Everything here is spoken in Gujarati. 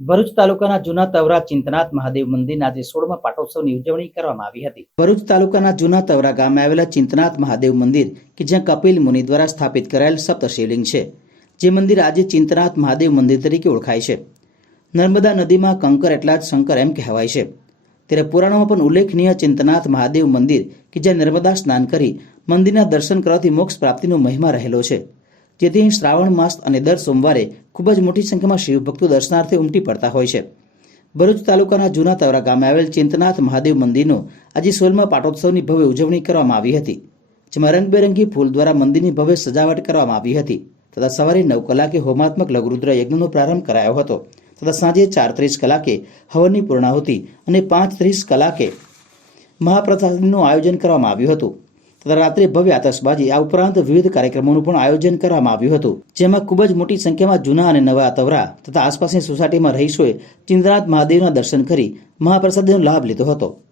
ભરૂચ તાલુકાના જૂના તવરા ચિંતનાથ મહાદેવ મંદિરના આજે 16મા પાટોત્સવની ઉજવણી કરવામાં આવી હતી। ભરૂચ તાલુકાના જૂના તવરા ગામે આવેલા ચિંતનાથ મહાદેવ મંદિર કે જ્યાં કપિલ મુનિ દ્વારા સ્થાપિત કરાયેલ સપ્ત શિવલિંગ છે, જે મંદિર આજે ચિંતનાથ મહાદેવ મંદિર તરીકે ઓળખાય છે। નર્મદા નદીમાં કંકર એટલા જ શંકર એમ કહેવાય છે। ત્યારે પુરાણોમાં પણ ઉલ્લેખનીય ચિંતનાથ મહાદેવ મંદિર કે જ્યાં નર્મદા સ્નાન કરી મંદિરના દર્શન કરવાથી મોક્ષ પ્રાપ્તિનો મહિમા રહેલો છે, જેથી અહીં શ્રાવણ માસ અને દર સોમવારે ખૂબ જ મોટી સંખ્યામાં શિવભક્તો દર્શનાર્થે ઉમટી પડતા હોય છે। ભરૂચ તાલુકાના જૂના તવરા ગામે આવેલ ચિંતનાથ મહાદેવ મંદિરનો આજે 16મા પાટોત્સવની ભવ્ય ઉજવણી કરવામાં આવી હતી, જેમાં રંગબેરંગી ફૂલ દ્વારા મંદિરની ભવ્ય સજાવટ કરવામાં આવી હતી તથા સવારે 9 કલાકે હોમાત્મક લઘુરુદ્ર યજ્ઞનો પ્રારંભ કરાયો હતો તથા સાંજે 4:30 કલાકે હવનની પૂર્ણાહુતિ અને 5:30 કલાકે મહાપ્રસાદનું આયોજન કરવામાં આવ્યું હતું તથા રાત્રે ભવ્ય આતશબાજી આ ઉપરાંત વિવિધ કાર્યક્રમોનું પણ આયોજન કરવામાં આવ્યું હતું, જેમાં ખૂબ જ મોટી સંખ્યામાં જૂના અને નવા તવરા તથા આસપાસની સોસાયટીમાં રહીશોએ ચિંતનાથ મહાદેવના દર્શન કરી મહાપ્રસાદનો લાભ લીધો હતો।